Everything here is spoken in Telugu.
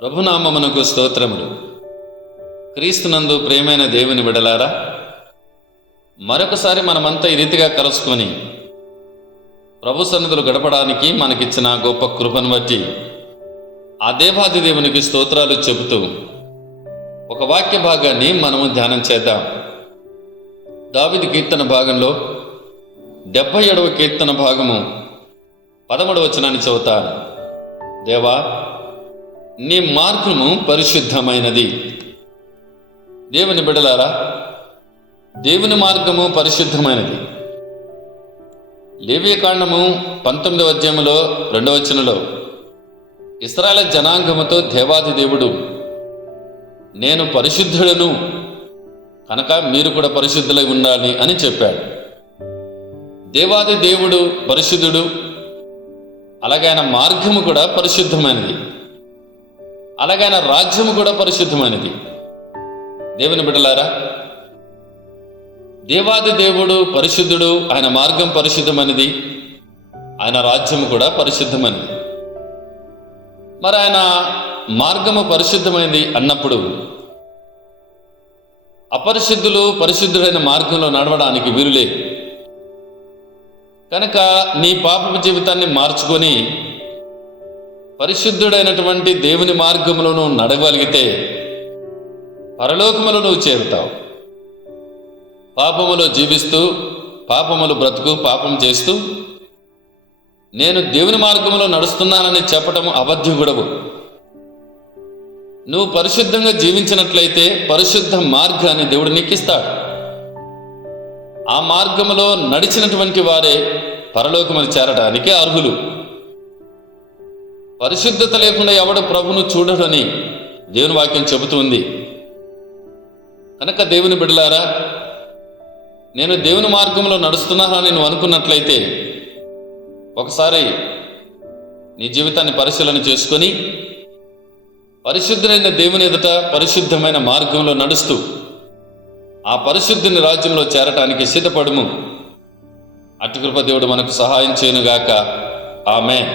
ప్రభునామమునకు స్తోత్రములు. క్రీస్తునందు ప్రియమైన దేవుని బిడ్డలారా, మరొకసారి మనమంతా ఈ రీతిగా కలుసుకొని ప్రభు సన్నిధులు గడపడానికి మనకిచ్చిన గొప్ప కృపను బట్టి ఆ దేవాది దేవునికి స్తోత్రాలు చెబుతూ ఒక వాక్య భాగాన్ని మనము ధ్యానం చేద్దాం. దావీదు కీర్తన భాగంలో 77వ కీర్తన భాగము 11వ వచనాన్ని చదువుతాను. దేవా, నీ మార్గము పరిశుద్ధమైనది. దేవుని బిడ్డలారా, దేవుని మార్గము పరిశుద్ధమైనది. లేవియకాండము 19వ అధ్యాయములో 2వ వచనంలో ఇశ్రాయేలు జనాంగముతో దేవాది దేవుడు, నేను పరిశుద్ధుడను కనుక మీరు కూడా పరిశుద్ధులై ఉండాలి అని చెప్పాడు. దేవాది దేవుడు పరిశుద్ధుడు, అలాగే ఆయన మార్గము కూడా పరిశుద్ధమైనది, అలాగే ఆయన రాజ్యము కూడా పరిశుద్ధమైనది. దేవుని బిడ్డలారా, దేవాది దేవుడు పరిశుద్ధుడు, ఆయన మార్గం పరిశుద్ధమైనది, ఆయన రాజ్యము కూడా పరిశుద్ధమైనది. మరి ఆయన మార్గము పరిశుద్ధమైనది అన్నప్పుడు అపరిశుద్ధులు పరిశుద్ధుడైన మార్గంలో నడవడానికి వీలులే. కనుక నీ పాపపు జీవితాన్ని మార్చుకొని పరిశుద్ధుడైనటువంటి దేవుని మార్గంలో నువ్వు నడవగలిగితే పరలోకములో నువ్వు చేరుతావు. పాపములో జీవిస్తూ పాపములు బ్రతుకు పాపం చేస్తూ నేను దేవుని మార్గంలో నడుస్తున్నానని చెప్పటము అబద్ధికుడవు. నువ్వు పరిశుద్ధంగా జీవించినట్లయితే పరిశుద్ధ మార్గాన్ని దేవుడు నీకిస్తాడు. ఆ మార్గములో నడిచినటువంటి వారే పరలోకమును చేరడానికి అర్హులు. పరిశుద్ధత లేకుండా ఎవడు ప్రభును చూడడని దేవుని వాక్యం చెబుతుంది. కనుక దేవుని బిడ్డలారా, నేను దేవుని మార్గంలో నడుస్తున్నానని నువ్వు అనుకున్నట్లయితే ఒకసారి నీ జీవితాన్ని పరిశీలన చేసుకొని పరిశుద్ధులైన దేవుని ఎదుట పరిశుద్ధమైన మార్గంలో నడుస్తూ ఆ పరిశుద్ధుని రాజ్యంలో చేరటానికి సిద్ధపడుము. అటు కృప దేవుడు మనకు సహాయం చేయనుగాక. ఆమేన్.